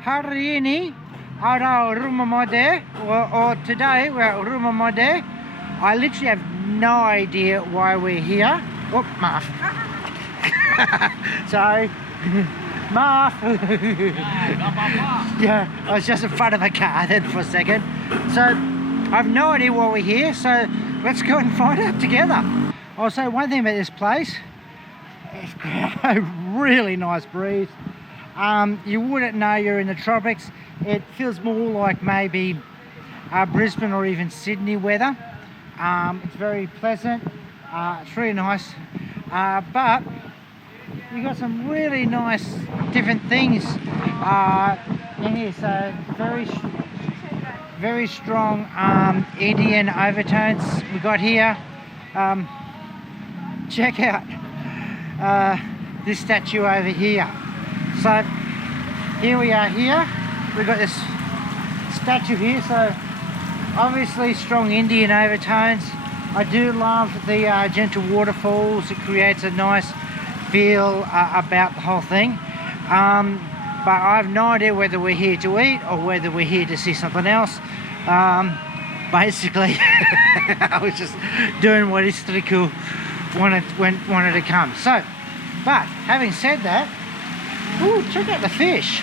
hari ini ada Rumah or today we're at Rumah. I literally have no idea why we're here. Oh, Marv. Sorry. Marv. Yeah, I was just in front of a car then for a second. So I have no idea why we're here, so let's go and find out together. I'll say one thing about this place. It's got a really nice breeze. You wouldn't know you're in the tropics. It feels more like maybe Brisbane or even Sydney weather. It's very pleasant. It's really nice. But you got some really nice different things in here. So very strong Indian overtones we got here. Check out this statue over here. So here we are here. We've got this statue here. So obviously strong Indian overtones. I do love the gentle waterfalls. It creates a nice feel about the whole thing. But I have no idea whether we're here to eat or whether we're here to see something else. Basically, I was just doing what Historical wanted to come. So, but having said that, ooh, check out the fish.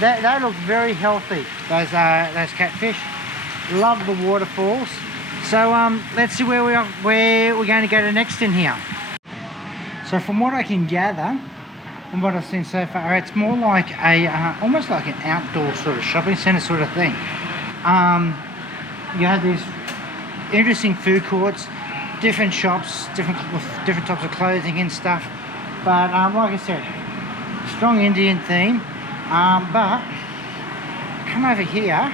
They look very healthy. Those catfish. Love the waterfalls. So let's see where we're going to go to next in here. So from what I can gather, from what I've seen so far, it's more like a almost like an outdoor sort of shopping centre sort of thing. You have these interesting food courts, different shops, different types of clothing and stuff. But like I said, strong Indian theme. But come over here.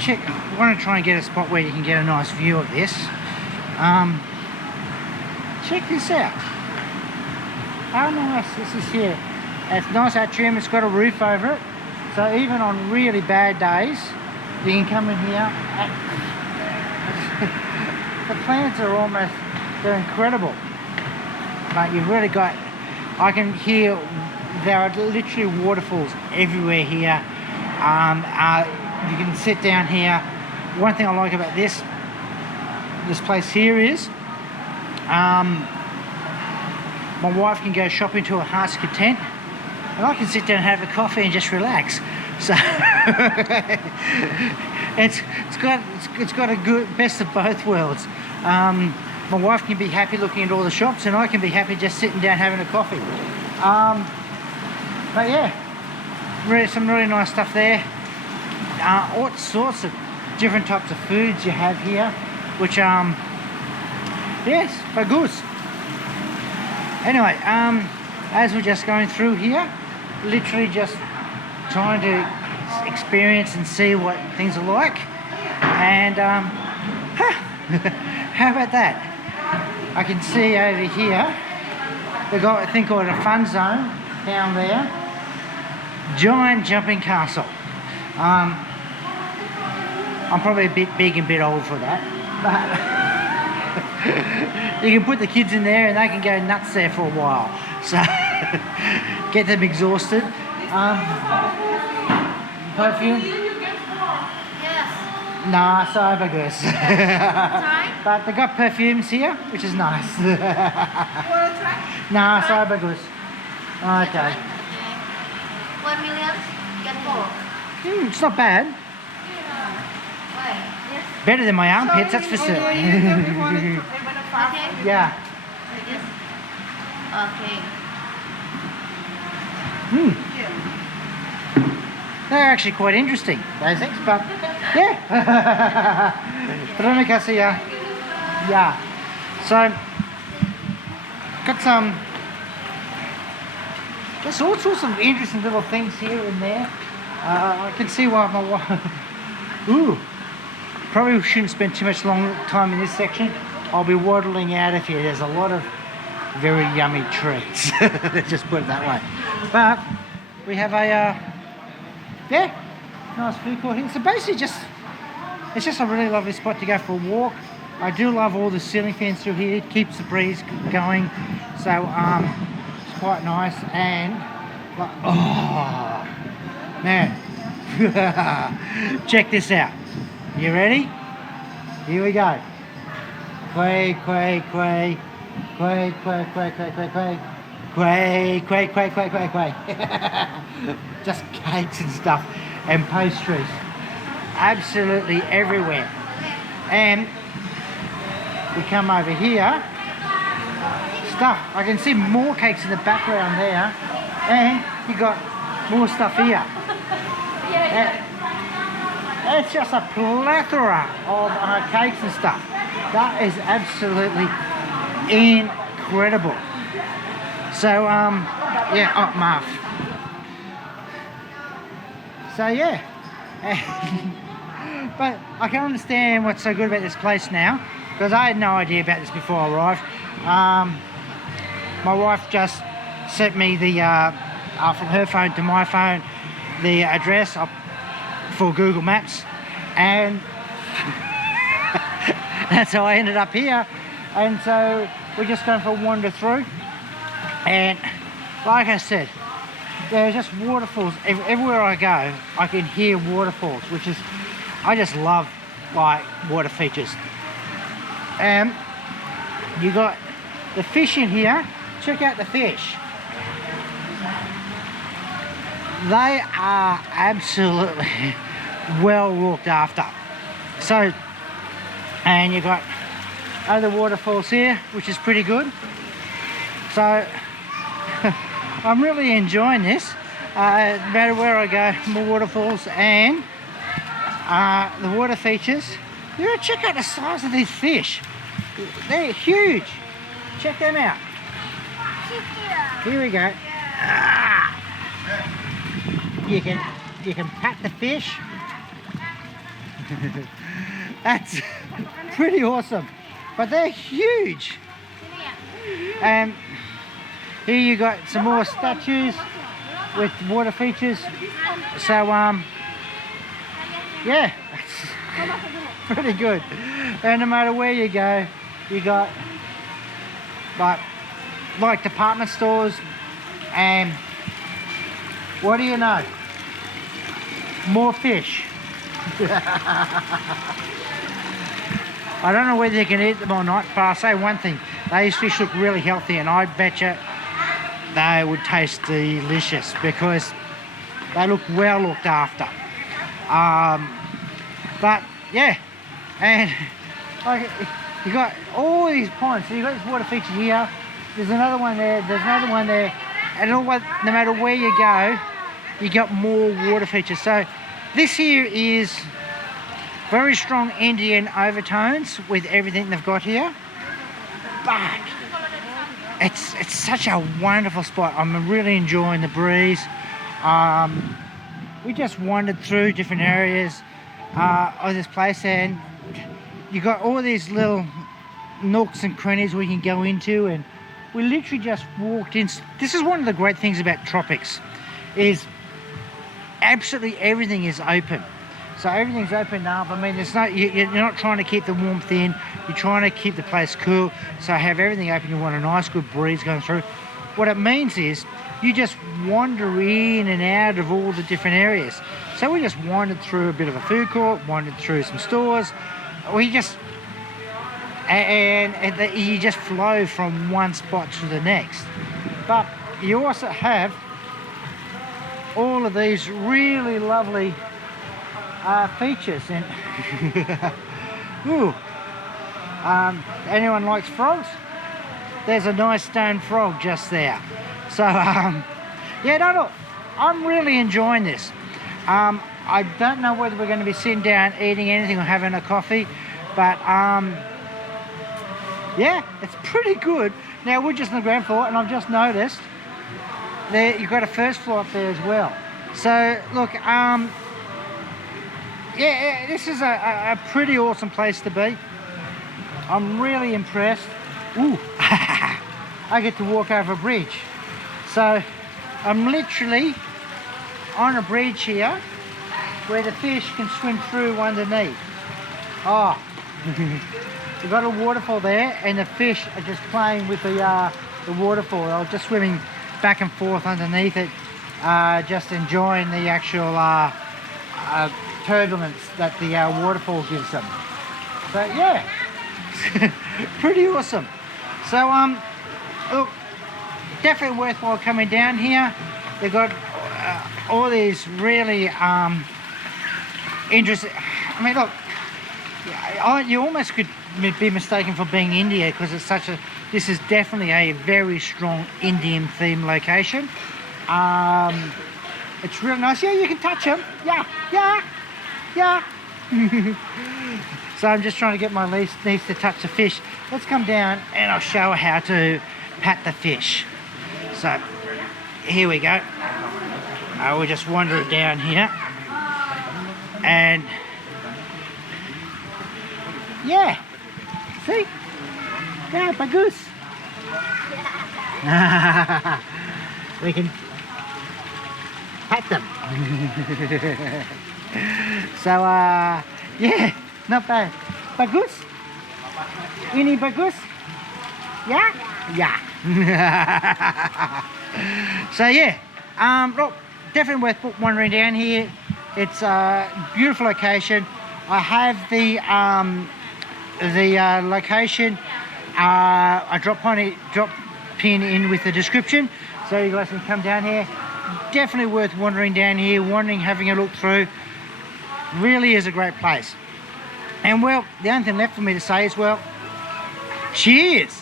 Check. I want to try and get a spot where you can get a nice view of this. Check this out. How nice this is here. It's nice atrium. It's got a roof over it, so even on really bad days, you can come in here. The plants are they're incredible. But you've really got. I can hear there are literally waterfalls everywhere here. You can sit down here. One thing I like about this place here is my wife can go shopping to her heart's content, and I can sit down and have a coffee and just relax. So it's got a good best of both worlds. My wife can be happy looking at all the shops, and I can be happy just sitting down having a coffee. But yeah, some really nice stuff there. All sorts of different types of foods you have here, which yes, bagus. Anyway, as we're just going through here, literally just trying to experience and see what things are like, and how about that? I can see over here they've got a thing called a fun zone down there. Giant jumping castle. I'm probably a bit big and a bit old for that, but you can put the kids in there and they can go nuts there for a while. So get them exhausted. Perfume? Yes. Nah, so bagus. But they got perfumes here, which is nice. You want to try? Nah, so bagus. Okay. 1 million, get 4. It's not bad. Why? Yes. Better than my armpits, that's for certain. Okay. Yeah. Like this. Okay. They're actually quite interesting, those things, but yeah. Terima kasih ya. Yeah. So, got there's all sorts of interesting little things here and there. I can see why my wife. Ooh. Probably shouldn't spend too much time in this section. I'll be waddling out of here. There's a lot of very yummy treats. Let's just put it that way. But we have a nice food court here. So basically it's just a really lovely spot to go for a walk. I do love all the ceiling fans through here. It keeps the breeze going. So it's quite nice, and But, oh, man. Check this out. You ready? Here we go. Quay, quay, quay. Quay, quay, quay, quay, quay, quay. Quay, quay, quay, quay, quay, quay. Just cakes and stuff and pastries. Absolutely everywhere. And we come over here. Stuff. I can see more cakes in the background there. And you got more stuff here. It's just a plethora of cakes and stuff. That is absolutely incredible. So, yeah, oh, Marv. So, yeah. But I can understand what's so good about this place now, because I had no idea about this before I arrived. My wife just sent me the, from her phone to my phone, the address for Google Maps, and that's how I ended up here. And so we're just going for a wander through, and like I said, there's just waterfalls everywhere I go. I can hear waterfalls, which is, I just love like water features. And you got the fish in here. Check out the fish. They are absolutely well looked after. So, and you've got other waterfalls here, which is pretty good. So I'm really enjoying this. No matter where I go, more waterfalls and the water features. You gotta check out the size of these fish. They're huge. Check them out. Here we go. You can pat the fish. That's pretty awesome. But they're huge. And here you got some more statues with water features. So yeah, it's pretty good. And no matter where you go, you got like department stores, and what do you know? More fish. I don't know whether you can eat them or not, but I'll say one thing. These fish look really healthy, and I bet you they would taste delicious because they look well looked after. But yeah, and like, you got all these ponds. So you got this water feature here. There's another one there. There's another one there, and no matter where you go, you got more water features. So this here is very strong Indian overtones with everything they've got here, but it's such a wonderful spot. I'm really enjoying the breeze. We just wandered through different areas of this place, and you got all these little nooks and crannies where you can go into, and we literally just walked in. This is one of the great things about tropics, is absolutely everything is open. So everything's opened up. I mean, there's no, you're not trying to keep the warmth in. You're trying to keep the place cool. So have everything open. You want a nice, good breeze going through. What it means is you just wander in and out of all the different areas. So we just wandered through a bit of a food court, wandered through some stores. We just, and you just flow from one spot to the next. But you also have all of these really lovely features, and ooh, anyone likes frogs? There's a nice stone frog just there. So yeah, no, look, I'm really enjoying this. I don't know whether we're going to be sitting down eating anything or having a coffee, but yeah, it's pretty good. Now we're just on the ground floor, and I've just noticed there you've got a first floor up there as well. So look, yeah, this is a pretty awesome place to be. I'm really impressed. Ooh, I get to walk over a bridge. So I'm literally on a bridge here where the fish can swim through underneath. Oh, we've got a waterfall there, and the fish are just playing with the waterfall. They're just swimming back and forth underneath it. just enjoying the actual turbulence that the waterfall gives them. So yeah, pretty awesome. So look, definitely worthwhile coming down here. They've got all these really interesting. I mean, look, you almost could be mistaken for being India because it's such a. This is definitely a very strong Indian theme location. It's real nice. Yeah, you can touch them. Yeah, yeah, yeah. So I'm just trying to get my niece to touch the fish. Let's come down and I'll show her how to pat the fish. So here we go. We'll just wander down here. And yeah, see? Yeah, bagus. We can pat them. So yeah, not bad. Bagus? Ini bagus? Yeah? Yeah. So yeah, look, definitely worth wandering down here. It's a beautiful location. I have the location. I drop pin in with the description, so you guys can come down here. Definitely worth wandering down here, having a look through. Really is a great place. And well, the only thing left for me to say is, well, cheers.